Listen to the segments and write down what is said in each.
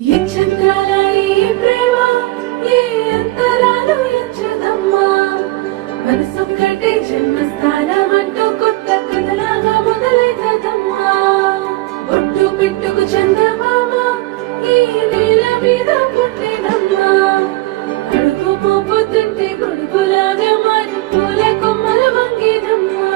ఈ చంద్రాల ఈ ప్రేమ ఏ అంతరాలు ఎంచదమ్మా మనసొక్కటే జన్మస్థానం అంటూ కొత్త కథలాగా మొదలైతదమ్మా ఒట్టు పెట్టుకు చందమామ ఈ నేల మీద పుట్టినమ్మా కడుపు మోపుతుంటే కొడుకులాగా మారి పూల కొమ్మల వంగినమ్మా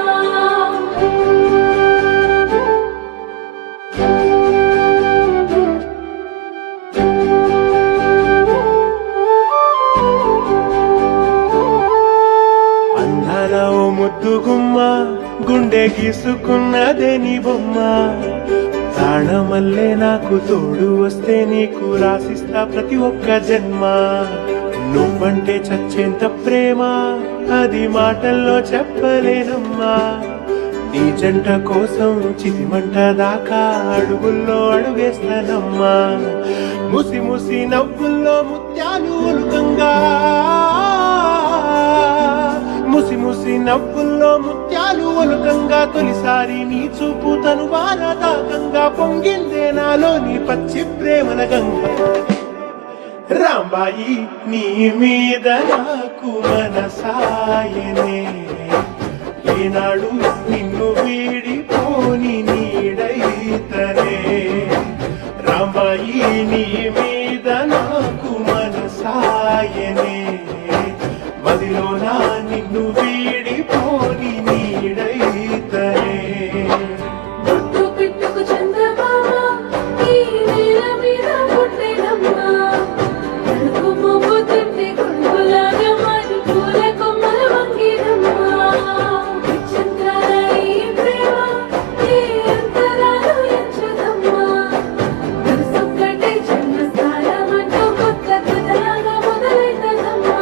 ముద్దుగుమ్మ గుండె గీసుకున్నదే నీ బొమ్మ ప్రాణమల్లే నాకు తోడు వస్తే నీకు రాసిస్తా ప్రతి ఒక్క జన్మ నువ్వంటే చచ్చేంత ప్రేమ అది మాటల్లో చెప్పలేనమ్మా నీ జంట కోసం చితిమంట దాకా అడుగుల్లో అడుగేస్తానమ్మా ముసి ముసి నవ్వుల్లో ముత్యాలు ఉలుకంగా ముసి ముసి నవ్వుల్లో ముత్యాలు ఒలుకంగా తొలిసారి నీ చూపు తను వారదాకంగా పొంగిందే నాలో నీ పచ్చి ప్రేమల గంగ రాంబాయి నీ మీద నాకు మనసాయనే ఏనాడు నిన్ను వీడిపోని నీడైతనే రాంబాయి నీ మీద నాకు మనసాయనే మదిలో నా నిన్ను వీడిపోని నీడైతనే ఒట్టు పెట్టుకు చందమామ ఈ నేల మీద పుట్టినమ్మా కడుపు మోపుతుంటే కొడుకులాగా మారి పూల కొమ్మల వంగినమ్మా ఈ చంద్రాల ఈ ప్రేమ ఏ అంతరాలు ఎంచదమ్మా మనసొక్కటే జన్మస్థానం అంటూ కొత్త కథలాగా మొదలైతదమ్మా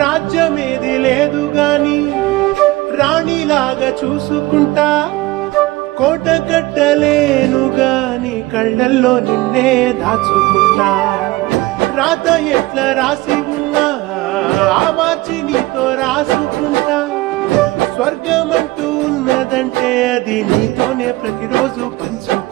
రాజ్యమేది లేదు గాని రాణిలాగా చూసుకుంటా కోట కట్టలేను గాని కళ్ళల్లో నిన్నే దాచుకుంటా రాత ఎట్లా రాసి ఉన్నా ఆ మార్చి నీతో రాసుకుంటా స్వర్గం అంటూ ఉన్నదంటే అది నీతోనే ప్రతిరోజు పంచుకుంటా